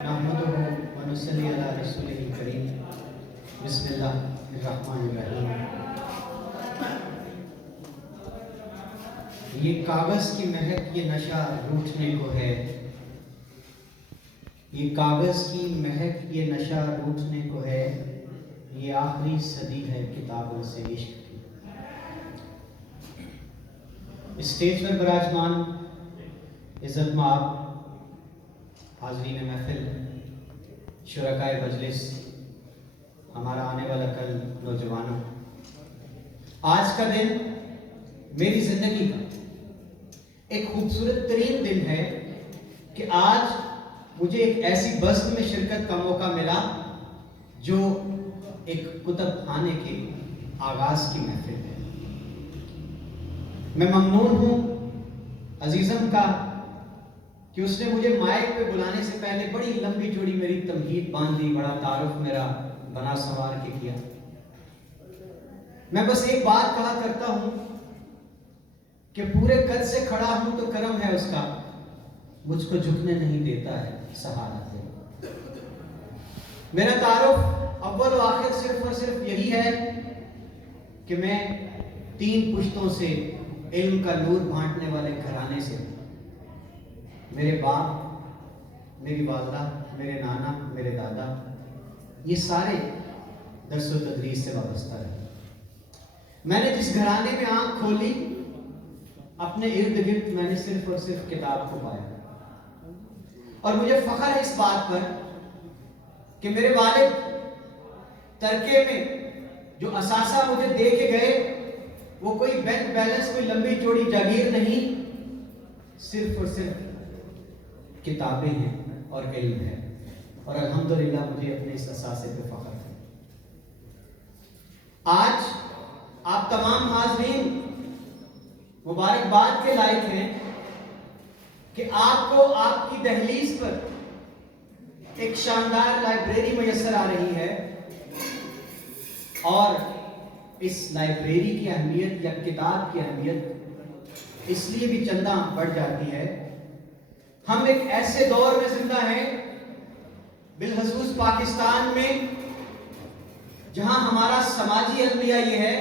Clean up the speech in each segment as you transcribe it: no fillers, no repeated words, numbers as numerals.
نحمده ونصلي على رسوله الكريم بسم اللہ الرحمن الرحیم۔ یہ کاغذ کی مہک یہ نشہ روٹھنے کو ہے، یہ کاغذ کی مہک یہ نشہ روٹھنے کو ہے، یہ آخری صدی ہے کتابوں سے عشق کی۔ اسٹیج پر براجمان عزت مآب حاضرین محفل، شرکائے مجلس، ہمارا آنے والا کل نوجوانوں، آج کا دن میری زندگی کا ایک خوبصورت ترین دن ہے کہ آج مجھے ایک ایسی بزم میں شرکت کا موقع ملا جو ایک کتب خانے کے آغاز کی محفل ہے۔ میں ممنون ہوں عزیزم کا کہ اس نے مجھے مائک پہ بلانے سے پہلے بڑی لمبی چوڑی میری تمہید باندھی، بڑا تعارف میرا بنا سنوار کے کیا۔ میں بس ایک بات کہا کرتا ہوں کہ پورے قد سے کھڑا ہوں تو کرم ہے اس کا، مجھ کو جھکنے نہیں دیتا ہے سہارا دے۔ میرا تعارف اول و آخر صرف اور صرف یہی ہے کہ میں 3 پشتوں سے علم کا نور بانٹنے والے گھرانے سے، میرے باپ، میری والدہ، میرے نانا، میرے دادا، یہ سارے درس و تدریس سے وابستہ رہے۔ میں نے جس گھرانے میں آنکھ کھولی، اپنے ارد گرد میں نے صرف اور صرف کتاب کو پایا، اور مجھے فخر ہے اس بات پر کہ میرے والد ترکے میں جو اثاثہ مجھے دے کے گئے وہ کوئی بینک بیلنس، کوئی لمبی چوڑی جاگیر نہیں، صرف اور صرف کتابیں ہیں اور علم ہے، اور الحمدللہ مجھے اپنے اس اثاثے پہ فخر ہے۔ آج آپ تمام حاضرین مبارکباد کے لائق ہیں کہ آپ کو آپ کی دہلیز پر ایک شاندار لائبریری میسر آ رہی ہے، اور اس لائبریری کی اہمیت یا کتاب کی اہمیت اس لیے بھی چندہ بڑھ جاتی ہے، ہم ایک ایسے دور میں زندہ ہیں بالخصوص پاکستان میں جہاں ہمارا سماجی المیہ یہ ہے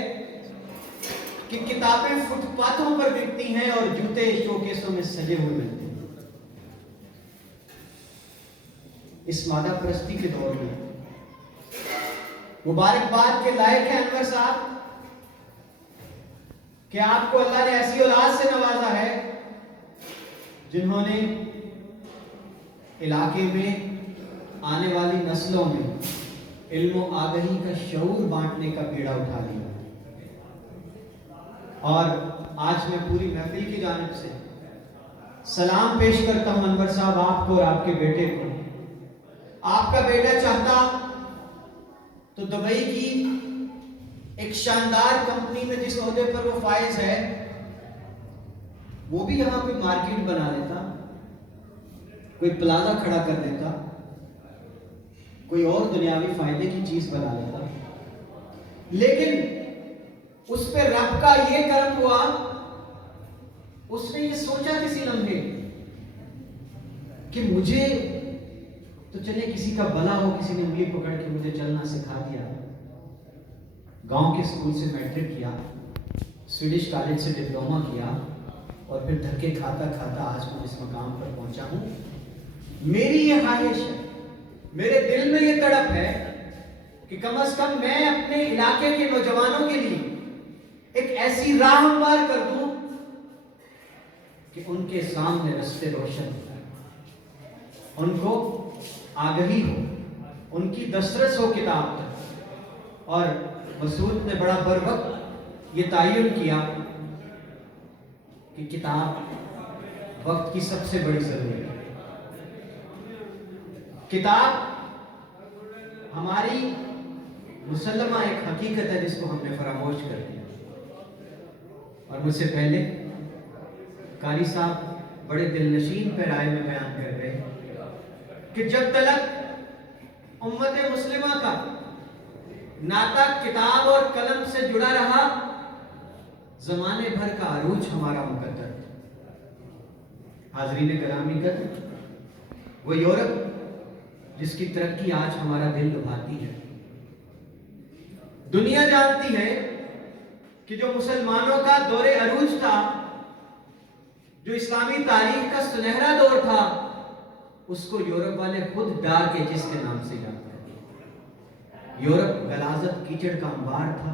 کہ کتابیں فٹ پاتھوں پر بکتی ہیں اور جوتے شوکیسوں میں سجے ہوئے ملتے ہیں۔ اس مادہ پرستی کے دور میں مبارکباد کے لائق ہیں انور صاحب کہ آپ کو اللہ نے ایسی اولاد سے نوازا ہے جنہوں نے علاقے میں آنے والی نسلوں میں علم و آگہی کا شعور بانٹنے کا بیڑا اٹھا لیا۔ اور آج میں پوری محفل کی جانب سے سلام پیش کرتا ہوں انور صاحب آپ کو اور آپ کے بیٹے کو۔ آپ کا بیٹا چاہتا تو دبئی کی ایک شاندار کمپنی میں جس عہدے پر وہ فائز ہے وہ بھی یہاں کوئی مارکیٹ بنا لیتا، کوئی پلازا کھڑا کر دیتا، کوئی اور دنیاوی فائدے کی چیز بنا لیتا، لیکن اس پہ رب کا یہ کرم ہوا، اس نے یہ سوچا کسی لمحے کہ مجھے تو چلے کسی کا بلا ہو، کسی نے انگلی پکڑ کے مجھے چلنا سکھا دیا، گاؤں کے اسکول سے میٹرک کیا، سویڈش کالج سے ڈپلوما کیا، اور پھر دھکے کھاتا کھاتا آج میں اس مقام پر پہنچا ہوں۔ میری یہ خواہش ہے، میرے دل میں یہ تڑپ ہے کہ کم از کم میں اپنے علاقے کے نوجوانوں کے لیے ایک ایسی راہ ہموار کر دوں کہ ان کے سامنے رستے روشن ہو، ان کو آگہی ہو، ان کی دسترس ہو کتاب تک۔ اور مسعود نے بڑا بر وقت یہ تعین کیا کہ کتاب وقت کی سب سے بڑی ضرورت ہے۔ کتاب ہماری مسلمہ ایک حقیقت ہے جس کو ہم نے فراموش کر دیا، اور مجھ سے پہلے قاری صاحب بڑے دل نشین پیرائے میں بیان کر گئے کہ جب تلک امت مسلمہ کا ناطہ کتاب اور قلم سے جڑا رہا، زمانے بھر کا عروج ہمارا مقدر تھا۔ حاضرین گرامی قدر، وہ یورپ جس کی ترقی آج ہمارا دل لبھاتی ہے۔ دنیا جانتی ہے کہ جو مسلمانوں کا دور عروج تھا، جو اسلامی تاریخ کا سنہرا دور تھا، اس کو یورپ والے خود ڈارک ایجز کے نام سے جانتے ہیں۔ یورپ غلاظت کیچڑ کا انبار تھا،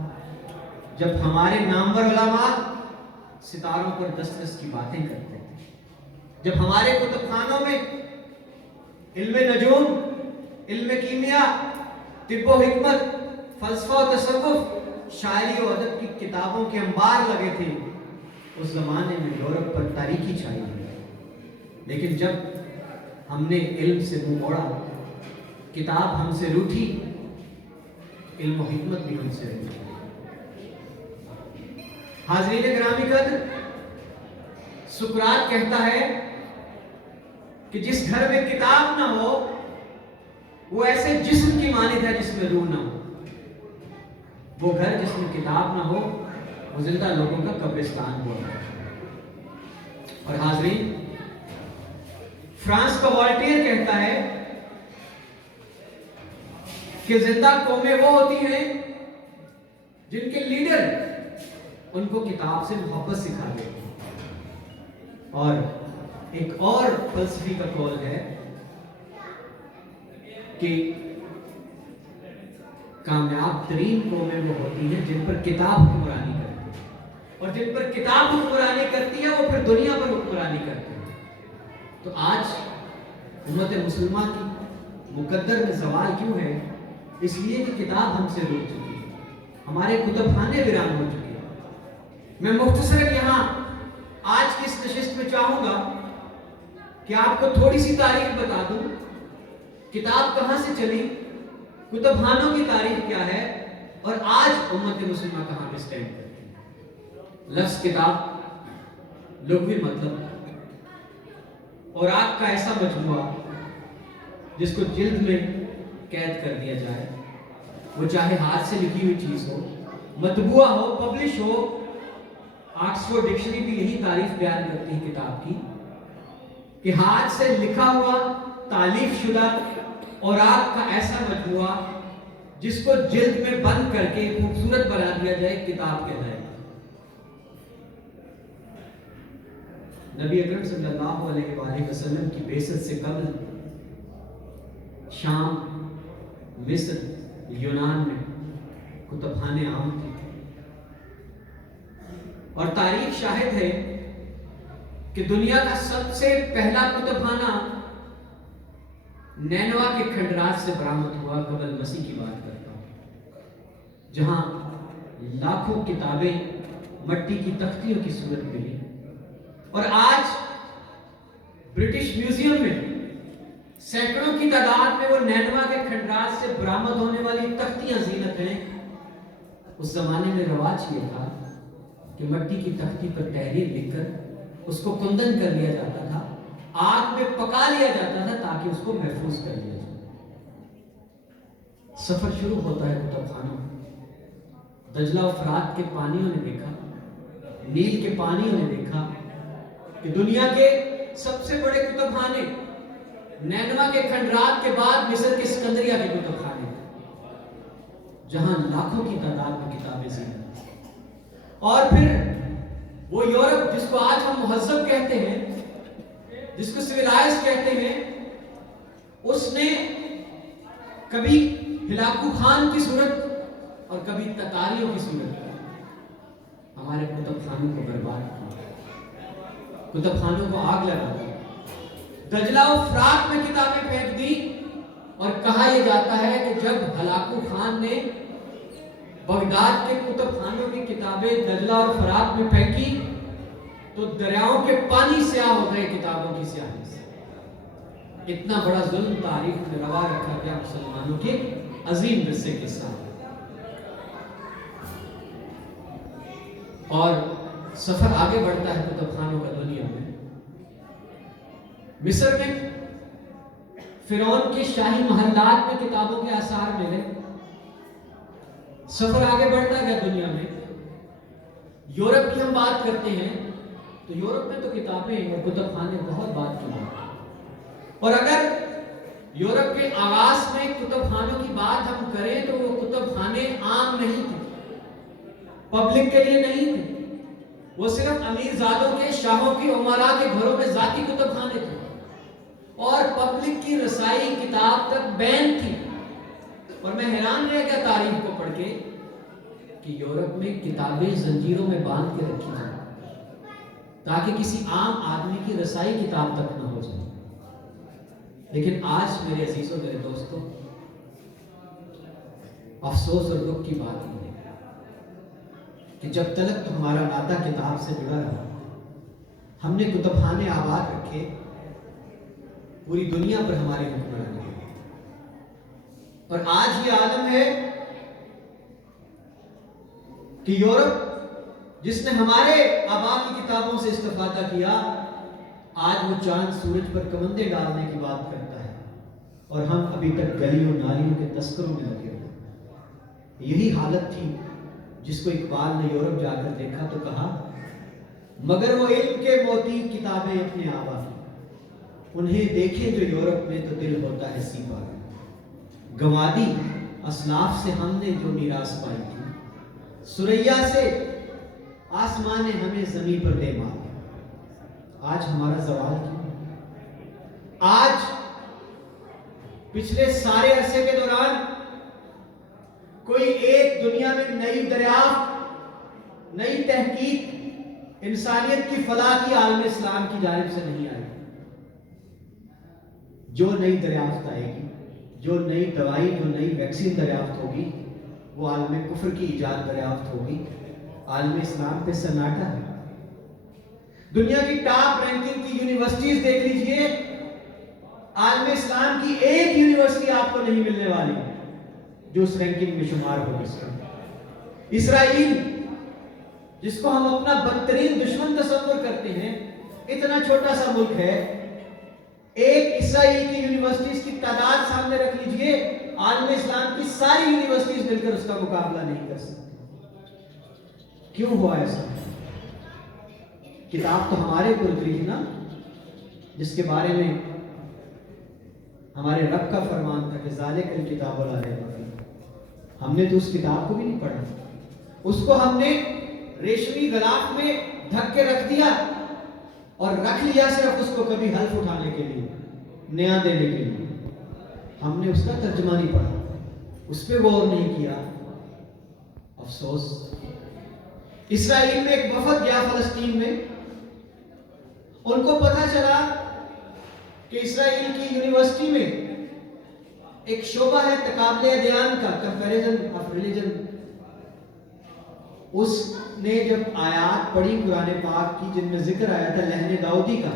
جب ہمارے نامور علماء ستاروں پر دس دس کی باتیں کرتے تھے، جب ہمارے کتب خانوں میں علم نجوم، علم کیمیا، طب و حکمت، فلسفہ و تصوف، شاعری و ادب کی کتابوں کے انبار لگے تھے، اس زمانے میں یورپ پر تاریکی چھائی ہوئی۔ لیکن جب ہم نے علم سے منہ موڑا، کتاب ہم سے روٹھی، علم و حکمت بھی ہم سے روٹھی۔ حاضرین گرامی قدر، سقراط کہتا ہے کہ جس گھر میں کتاب نہ ہو وہ ایسے جسم کی مانند ہے جس میں روح نہ ہو۔ وہ گھر جس میں کتاب نہ ہو وہ زندہ لوگوں کا قبرستان ہوا۔ اور حاضرین، فرانس کا والٹیئر کہتا ہے کہ زندہ قومیں وہ ہوتی ہیں جن کے لیڈر ان کو کتاب سے محبت سکھا دیتے ہیں۔ اور ایک اور فلسفی کا قول ہے کہ کامیاب ترین قومیں وہ ہوتی ہیں جن پر کتاب حکمرانی کرتی ہے، اور جن پر کتاب حکمرانی کرتی ہے وہ پھر دنیا پر حکمرانی کرتے ہیں۔ تو آج امت مسلمہ کی مقدر میں زوال کیوں ہے؟ اس لیے کہ کتاب ہم سے روٹ چکی ہے، ہمارے کتب خانے ویران ہو چکے ہیں۔ میں مختصراً یہاں آج کی اس نشست میں چاہوں گا کہ آپ کو تھوڑی سی تاریخ بتا دوں، کتاب کہاں سے چلی، کتب خانوں کی تاریخ کیا ہے، اور آج امت مسلمہ کہاں پہ سٹینڈ کرتی ہے۔ لفظ کتاب لغوی مطلب اور آگ کا ایسا مجموعہ جس کو جلد میں قید کر دیا جائے، وہ چاہے ہاتھ سے لکھی ہوئی چیز ہو، مطبوعہ ہو، پبلش ہو۔ آکسفورڈ ڈکشنری بھی یہی تعریف بیان کرتی ہے کتاب کی کہ ہاتھ سے لکھا ہوا، تالیف شدہ اور آگ کا ایسا مجموعہ جس کو جلد میں بند کر کے خوبصورت بنا دیا جائے، کتاب کہتا ہے۔ نبی اکرم صلی اللہ علیہ وآلہ وسلم کی بعثت سے قبل شام، مصر، یونان میں کتب خانے عام تھے، اور تاریخ شاہد ہے کہ دنیا کا سب سے پہلا کتب خانہ نینوا کے کھنڈرات سے برآمد ہوا، قبل مسیح کی بات کرتا ہوں، جہاں لاکھوں کتابیں مٹی کی تختیوں کی صورت ملی۔ اور آج برٹش میوزیم میں سینکڑوں کی تعداد میں وہ نینوا کے کھنڈرات سے برآمد ہونے والی تختیاں زینت ہیں۔ اس زمانے میں رواج یہ تھا کہ مٹی کی تختی پر تحریر لکھ کر اس کو کندن کر لیا جاتا تھا، آگ میں پکا لیا جاتا تھا تاکہ اس کو محفوظ کر لیا جائے۔ سفر شروع ہوتا ہے کتب خانوں۔ دجلہ و فرات کے پانیوں نے دیکھا، نیل کے پانیوں نے دیکھا کہ دنیا کے سب سے بڑے کتب خانے نینوا کے کھنڈرات کے بعد مصر کے اسکندریہ کے کتب خانے، جہاں لاکھوں کی تعداد میں کتابیں زینت تھیں۔ اور پھر وہ یورپ جس کو آج ہم مہذب کہتے ہیں، جس کو سویلائز کہتے ہیں، اس نے کبھی ہلاکو خان کی صورت اور کبھی تتاریوں کی صورت ہمارے کتب خانوں کو برباد کیا، کتب خانوں کو آگ لگا دی، دجلہ و فرات میں کتابیں پھینک دی۔ اور کہا یہ جاتا ہے کہ جب ہلاکو خان نے بغداد کے کتب خانوں کی کتابیں دجلہ اور فرات میں پھینکی تو دریاؤں کے پانی سیاہ ہو گئے کتابوں کی سیاہی سے۔ اتنا بڑا ظلم تاریخ میں روا رکھا گیا مسلمانوں کے عظیم ورثے کے ساتھ۔ اور سفر آگے بڑھتا ہے کتب خانوں کا دنیا میں۔ مصر میں فرعون کے شاہی محلات میں کتابوں کے آثار ملے۔ سفر آگے بڑھتا گیا دنیا میں۔ یورپ کی ہم بات کرتے ہیں تو یورپ میں تو کتابیں اور کتب خانے بہت بات کی بات، اور اگر یورپ کے آغاز میں کتب خانوں کی بات ہم کریں تو وہ کتب خانے عام نہیں تھے، پبلک کے لیے نہیں تھے، وہ صرف امیر زادوں کے، شاہوں کی، عمراء کے گھروں میں ذاتی کتب خانے تھے، اور پبلک کی رسائی کتاب تک بین تھی۔ اور میں حیران رہ گیا تاریخ کو پڑھ کے کہ یورپ میں کتابیں زنجیروں میں باندھ کے رکھی جائیں تاکہ کسی عام آدمی کی رسائی کتاب تک نہ ہو جائے۔ لیکن آج میرے عزیزوں، میرے دوستوں، افسوس اور دکھ کی بات یہ ہے کہ جب تک تو ہمارا ناطہ کتاب سے جڑا رہا، ہم نے کتب خانے آباد رکھے، پوری دنیا پر ہماری حکمرانی ہے۔ اور آج یہ عالم ہے کہ یورپ جس نے ہمارے آبا کی کتابوں سے استفادہ کیا، آج وہ چاند سورج پر کمندے ڈالنے کی بات کرتا ہے، اور ہم ابھی تک گلیوں نالیوں کے تذکروں میں لگے ہوئے۔ یہی حالت تھی جس کو اقبال نے یورپ جا کر دیکھا تو کہا، مگر وہ علم کے موتی کتابیں اپنے آبا کی، انہیں دیکھیں جو یورپ میں تو دل ہوتا ہے سیپا۔ گنوا دی اسلاف سے ہم نے جو میراث پائی تھی، سریا سے آسمان نے ہمیں زمین پر دے مارا۔ آج ہمارا زوال کیوں؟ آج پچھلے سارے عرصے کے دوران کوئی ایک دنیا میں نئی دریافت، نئی تحقیق انسانیت کی فلاح کی عالم اسلام کی جانب سے نہیں آئی۔ جو نئی دریافت آئے گی، جو نئی دوائی، جو نئی ویکسین دریافت ہوگی، وہ عالم کفر کی ایجاد دریافت ہوگی۔ عالم اسلام پہ سناٹا ہے۔ دنیا کی ٹاپ رینکنگ کی یونیورسٹیز دیکھ لیجئے، عالم اسلام کی ایک یونیورسٹی آپ کو نہیں ملنے والی جو اس رینکنگ میں شمار ہو اس کا۔ اسرائیل جس کو ہم اپنا بدترین دشمن تصور کرتے ہیں، اتنا چھوٹا سا ملک ہے، ایک اسرائیل کی یونیورسٹیز کی تعداد سامنے رکھ لیجئے، عالم اسلام کی ساری یونیورسٹیز مل کر اس کا مقابلہ نہیں کر سکتی۔ کیوں ہوا ایسا؟ کتاب تو ہمارے پر اتری تھی نا، جس کے بارے میں ہمارے رب کا فرمان تھا کہ ذالک الکتاب لا ریب فیہ۔ ہم نے تو اس کتاب کو بھی نہیں پڑھا، اس کو ہم نے ریشمی غلاف میں ڈھک کے رکھ دیا، اور رکھ لیا صرف اس کو کبھی حلف اٹھانے کے لیے، نیا دینے کے لیے۔ ہم نے اس کا ترجمہ نہیں پڑھا، اس پہ غور نہیں کیا۔ افسوس، اسرائیل میں ایک وفد گیا فلسطین میں، ان کو پتہ چلا کہ اسرائیل کی یونیورسٹی میں ایک شعبہ ہے تقابل ادیان کا، کمپیریزن آف ریلیجن۔ اس نے جب آیات پڑھی قرآن پاک کی جن میں ذکر آیا تھا لہن داؤدی کا،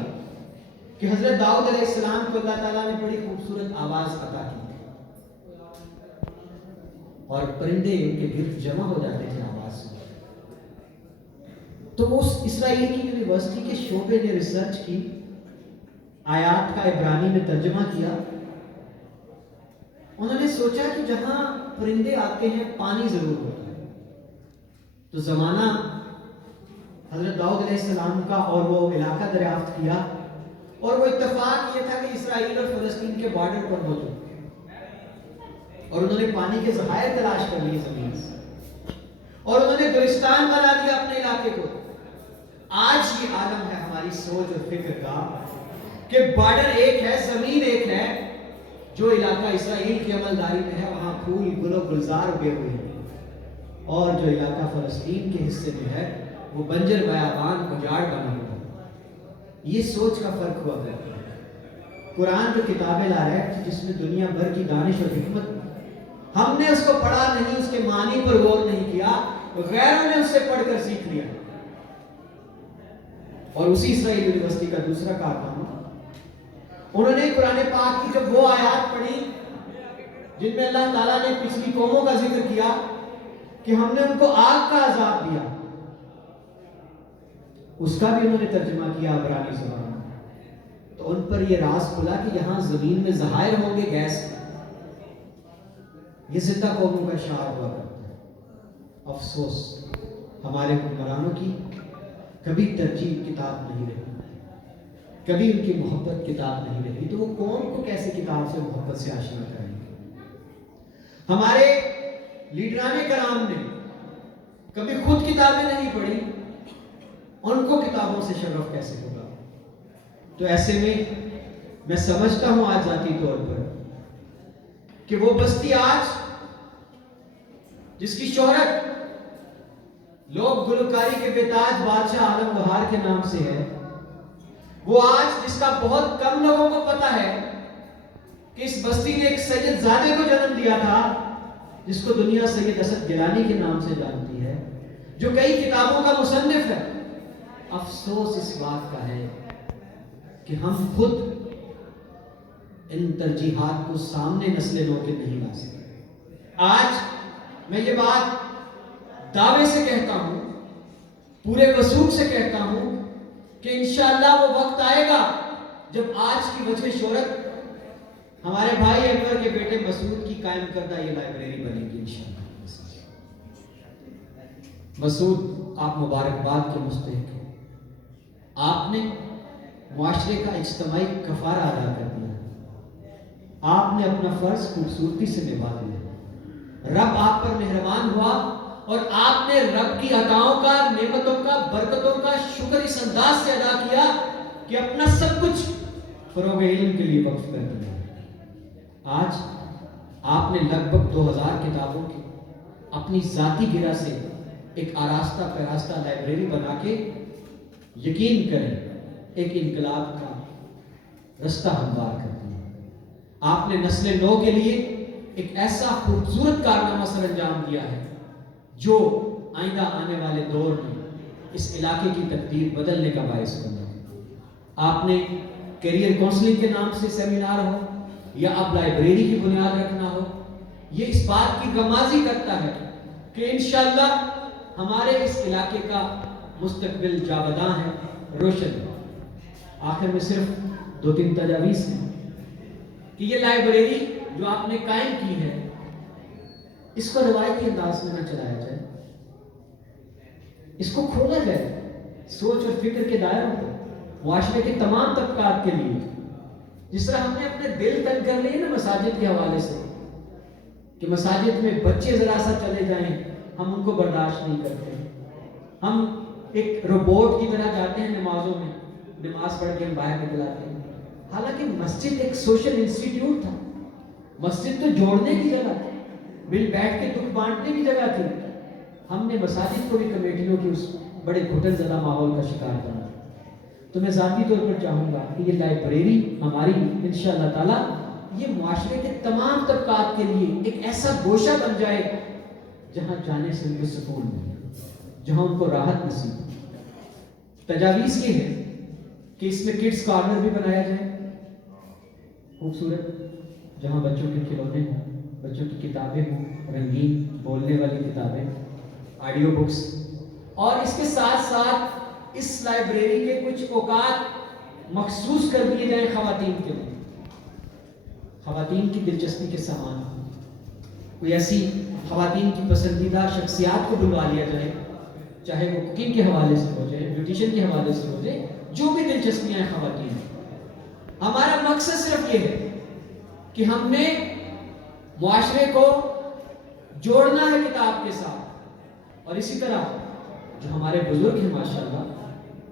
کہ حضرت داؤد علیہ السلام کو اللہ تعالیٰ نے بڑی خوبصورت آواز عطا کی اور پرندے ان کے گرد جمع ہو جاتے تھے آواز سے، تو اس اسرائیل کی یونیورسٹی کے شعبے نے ریسرچ کی، آیات کا عبرانی میں ترجمہ کیا۔ انہوں نے سوچا کہ جہاں پرندے آتے ہیں پانی ضرور ہوتا ہے، تو زمانہ حضرت داؤد علیہ السلام کا اور وہ علاقہ دریافت کیا، اور وہ اتفاق یہ تھا کہ اسرائیل اور فلسطین کے بارڈر پر موجود، اور انہوں نے پانی کے ذخائر تلاش کر لیے زمین سے، اور انہوں نے گلستان بنا دیا اپنے علاقے کو۔ آج یہ عالم ہے ہماری سوچ اور فکر کا کہ بارڈر ایک ہے، زمین ایک ہے، جو علاقہ اسرائیل کی عملداری میں ہے وہاں پھول گل و گلزار اگے ہوئے ہیں، اور جو علاقہ فلسطین کے حصے میں ہے وہ بنجر بیابان اجاڑ بنا ہوا ہے۔ یہ سوچ کا فرق ہوا کرتا ہے۔ قرآن جو کتابیں لا رہے ہیں جس میں دنیا بھر کی دانش اور حکمت، ہم نے اس کو پڑھا نہیں، اس کے معنی پر غور نہیں کیا، غیروں نے اس سے پڑھ کر سیکھ لیا۔ اور اسی اسرائیل یونیورسٹی کا دوسرا کارنامہ، انہوں نے قرآن پاک کی جب وہ آیات پڑھی جن میں اللہ تعالیٰ نے پچھلی قوموں کا ذکر کیا کہ ہم نے ان کو آگ کا عذاب دیا، اس کا بھی انہوں نے ترجمہ کیا عبرانی زبان میں، تو ان پر یہ راز کھلا کہ یہاں زمین میں ذخائر ہوں گے گیس کے۔ یہ زندہ قوموں کا شعار ہوا کرتا ہے۔ افسوس، ہمارے حکمرانوں کی کبھی ترجیح کتاب نہیں رہی، کبھی ان کی محبت کتاب نہیں رہی، تو وہ قوم کو کیسے کتاب سے محبت سے آشنا کریں گے؟ ہمارے لیڈران کرام نے کبھی خود کتابیں نہیں پڑھی، ان کو کتابوں سے شغف کیسے ہوگا؟ تو ایسے میں سمجھتا ہوں آج ذاتی طور پر کہ وہ بستی آج جس کی شہرت لوگ گلوکاری کے بےتاج بادشاہ عالم بہار کے نام سے ہے، وہ آج جس کا بہت کم لوگوں کو پتا ہے کہ اس بستی نے ایک سید زادے کو جنم دیا تھا جس کو دنیا سید اسد گیلانی کے نام سے جانتی ہے، جو کئی کتابوں کا مصنف ہے۔ افسوس اس بات کا ہے کہ ہم خود ان ترجیحات کو سامنے نسل نو کے نہیں لا سکتے۔ آج میں یہ بات دعوے سے کہتا ہوں، پورے وثوق سے کہتا ہوں کہ انشاءاللہ وہ وقت آئے گا جب آج کی وجہ شہرت ہمارے بھائی انور کے بیٹے مسعود کی قائم کردہ یہ لائبریری بنے گی انشاءاللہ۔ مسعود، آپ مبارکباد کے مستحق ہیں، آپ نے معاشرے کا اجتماعی کفارہ ادا کر دیا، آپ نے اپنا فرض خوبصورتی سے نبھا دیا، رب آپ پر مہربان ہوا اور آپ نے رب کی عطاؤں کا، نعمتوں کا، برکتوں کا شکر اس انداز سے ادا کیا کہ اپنا سب کچھ فروغ علم کے لیے وقف کر دیا۔ آج آپ نے لگ بھگ 2000 کتابوں کی اپنی ذاتی گرہ سے ایک آراستہ پیراستہ لائبریری بنا کے یقین کریں ایک انقلاب کا رستہ ہموار کر دیا۔ آپ نے نسل نو کے لیے ایک ایسا خوبصورت کارنامہ سر انجام دیا ہے جو آئندہ آنے والے دور میں اس علاقے کی تقدیر بدلنے کا باعث بنا۔ آپ نے کیریئر کونسلنگ کے نام سے سیمینار ہو یا اب لائبریری کی بنیاد رکھنا ہو، یہ اس بات کی غمازی کرتا ہے کہ انشاءاللہ ہمارے اس علاقے کا مستقبل جاوداں ہے، روشن ہے۔ آخر میں صرف 2-3 تجاویز ہیں کہ یہ لائبریری جو آپ نے قائم کی ہے اس کو روایتی انداز میں نہ چلایا جائے، اس کو کھولا جائے سوچ اور فکر کے دائروں کو، معاشرے کے تمام طبقات کے لیے۔ جس طرح ہم نے اپنے دل تنگ کر لیے نا مساجد کے حوالے سے کہ مساجد میں بچے ذرا سا چلے جائیں ہم ان کو برداشت نہیں کرتے، ہم ایک روبوٹ کی طرح جاتے ہیں نمازوں میں، نماز پڑھ کے ہم باہر نکل آتے ہیں، حالانکہ مسجد ایک سوشل انسٹیٹیوٹ تھا، مسجد تو جوڑنے کی جگہ تھی، مل بیٹھ کے دکھ بانٹنے کی جگہ تھی۔ ہم نے مساجد کو بھی کمیٹیوں کی اس بڑے گھٹن زدہ ماحول کا شکار بنا۔ تو میں ذاتی طور پر چاہوں گا کہ یہ لائبریری ہماری انشاءاللہ تعالی یہ معاشرے کے تمام طبقات کے لیے ایک ایسا گوشہ بن جائے جہاں جانے سے ان کو سکون ملے، جہاں ان کو راحت نصیب ہو۔ تجاویز یہ ہے کہ اس میں کڈز کارنر بھی بنایا جائے خوبصورت، جہاں بچوں کے کھلونے ہوں، بچوں کی کتابیں ہوں، رنگین بولنے والی کتابیں، آڈیو بکس، اور اس کے ساتھ ساتھ اس لائبریری کے کچھ اوقات مخصوص کر دیے جائیں خواتین کے لیے، خواتین کی دلچسپی کے سامان، کوئی ایسی خواتین کی پسندیدہ شخصیات کو بلوا لیا جائے، چاہے وہ کوکنگ کے حوالے سے ہو جائے، بیوٹیشن کے حوالے سے ہو جائے، جو بھی دلچسپیاں ہیں خواتین۔ ہمارا مقصد صرف یہ ہے کہ ہم نے معاشرے کو جوڑنا ہے کتاب کے ساتھ، اور اسی طرح جو ہمارے بزرگ ہیں ماشاءاللہ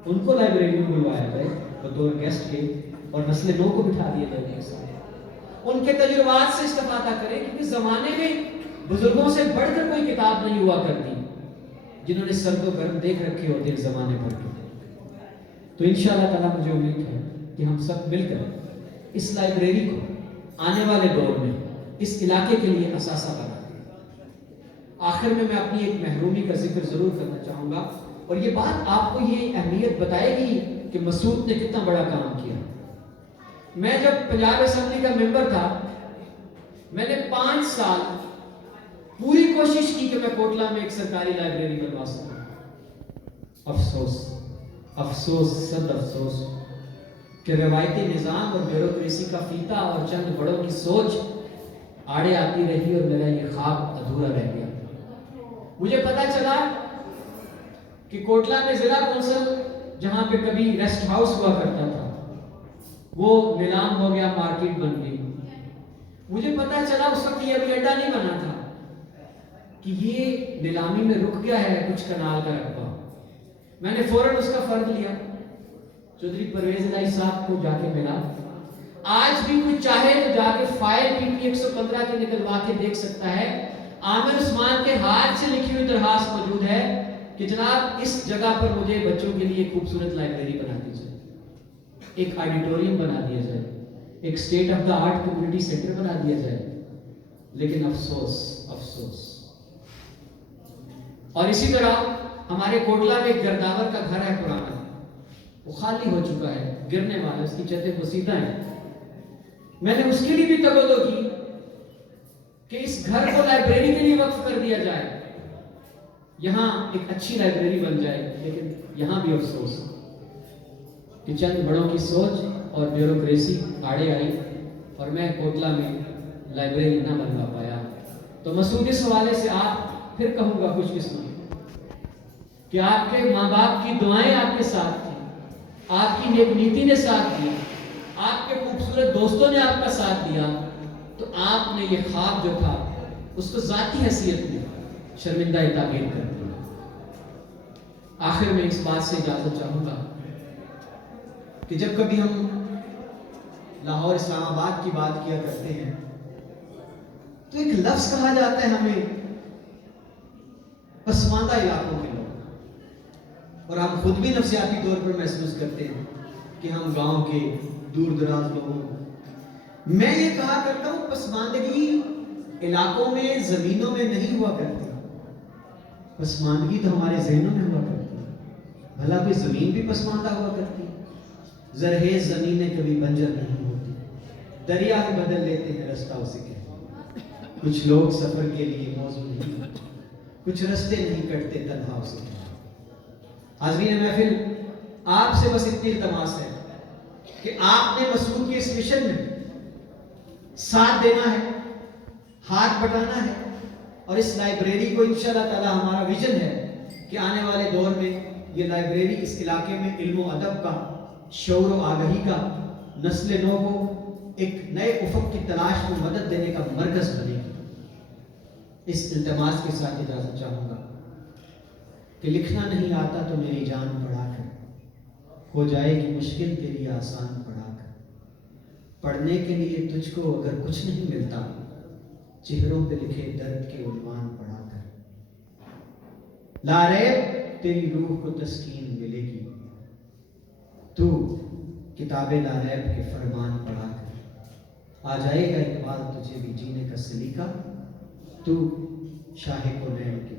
ان کو لائبریری میں بلوایا جائے بطور گیسٹ کے، اور نسل نو کو بٹھا دیا جائے ان کے ساتھ، ان کے تجربات سے استفادہ کریں، کیونکہ زمانے میں بزرگوں سے بڑھ کر کوئی کتاب نہیں ہوا کرتی جنہوں نے سرد و گرم دیکھ رکھے ہوتے ہیں زمانے بھر کے۔ تو انشاءاللہ تعالیٰ مجھے امید ہے کہ ہم سب مل کر اس لائبریری کو آنے والے دور میں اس علاقے کے لیے اثاثہ بنا دیں۔ آخر میں اپنی ایک محرومی کا ذکر ضرور کرنا چاہوں گا، اور یہ بات آپ کو یہ اہمیت بتائے گی کہ مسعود نے کتنا بڑا کام کیا۔ میں جب پنجاب اسمبلی کا ممبر تھا، میں نے 5 سال پوری کوشش کی کہ میں کوٹلہ میں ایک سرکاری لائبریری بنوا سکوں۔ افسوس افسوس صد افسوس کہ روایتی نظام اور بیوروکریسی کا فیتا اور چند بڑوں کی سوچ آڑے آتی رہی اور میرا یہ خواب ادھورا رہ گیا۔ مجھے پتا چلا کہ کوٹلہ میں ضلع کونسل جہاں پہ کبھی ریسٹ ہاؤس ہوا کرتا تھا، وہ نیلام ہو گیا، مارکیٹ بن گئی. مجھے پتا چلا اس وقت یہ ابھی اڈا نہیں بنا تھا کہ یہ نیلامی میں رک گیا ہے کچھ کنال کا رقبہ. میں نے فوراً اس کا فرد لیا، چودھری پرویز الہی صاحب کو جا کے ملا. آج بھی کوئی چاہے تو جا کے فائل PP 115 کے نکلوا کے دیکھ سکتا ہے. عامر عثمان کے ہاتھ سے لکھی ہوئی درخواست موجود ہے کہ جناب اس جگہ پر مجھے بچوں کے لیے خوبصورت لائبریری بنا دی جائے، ایک آڈیٹوریم بنا دیا جائے، ایک state of the art community centre بنا دیا جائے. لیکن افسوس افسوس. اور اسی طرح ہمارے کوٹلہ میں ایک گرداور کا گھر ہے پرانا، وہ خالی ہو چکا ہے، گرنے والا، اس کی چھتیں بسیدہ ہیں. میں نے اس کے لیے بھی تقاضا کی کہ اس گھر کو لائبریری کے لیے وقف کر دیا جائے، یہاں ایک اچھی لائبریری بن جائے. لیکن یہاں بھی افسوس کہ چند بڑوں کی سوچ اور بیوروکریسی آڑے آئی اور میں کوٹلہ میں لائبریری نہ بنوا پایا. تو مسعود اس حوالے سے آپ پھر کہوں گا خوش قسمت کہ آپ کے ماں باپ کی دعائیں آپ کے ساتھ تھیں، آپ کی نیک نیتی نے ساتھ دیا، آپ کے خوبصورت دوستوں نے آپ کا ساتھ دیا، تو آپ نے یہ خواب جو تھا اس کو ذاتی حیثیت میں شرمندہ تعبیر کر دیا. آخر میں اس بات سے اجازت چاہوں گا کہ جب کبھی ہم لاہور اسلام آباد کی بات کیا کرتے ہیں تو ایک لفظ کہا جاتا ہے ہمیں پسماندہ علاقوں کے لوگ، اور ہم خود بھی نفسیاتی طور پر محسوس کرتے ہیں کہ ہم گاؤں کے دور دراز لوگوں. میں یہ کہا کرتا ہوں پسماندگی علاقوں میں، زمینوں میں نہیں ہوا کرتی، پسماندگی تو ہمارے ذہنوں میں ہوا کرتی ہے. بھلا کوئی زمین بھی پسماندہ ہوا کرتی ہے؟ زرخیز زمینیں کبھی بنجر نہیں ہوتی، دریا ہی بدل لیتے ہیں رستہ اسے کہتے ہیں. کچھ لوگ سفر کے لیے موزوں نہیں ہوتے، کچھ رستے نہیں کٹتے تنہا اسے کہتے ہیں. حاضرین محفل، آپ سے بس اتنی التماس ہے کہ آپ نے مسعود کے اس مشن میں ساتھ دینا ہے، ہاتھ بٹانا ہے، اور اس لائبریری کو انشاءاللہ تعالی ہمارا ویژن ہے کہ آنے والے دور میں یہ لائبریری اس علاقے میں علم و ادب کا، شعور و آگہی کا، نسل نو کو ایک نئے افق کی تلاش میں مدد دینے کا مرکز بنے گی. اس التماس کے ساتھ اجازت چاہوں گا کہ لکھنا نہیں آتا تو میری جان پڑھا کر، ہو جائے گی مشکل تیری آسان پڑھا کر. پڑھنے کے لیے تجھ کو اگر کچھ نہیں ملتا، چہروں پہ لکھے درد کے عنوان پڑھا کر. لا ریب تیری روح کو تسکین ملے گی، تو کتاب لا ریب کے فرمان پڑھا کر. آ جائے گا اقبال تجھے بھی جینے کا سلیقہ، تو شاہ کونین کی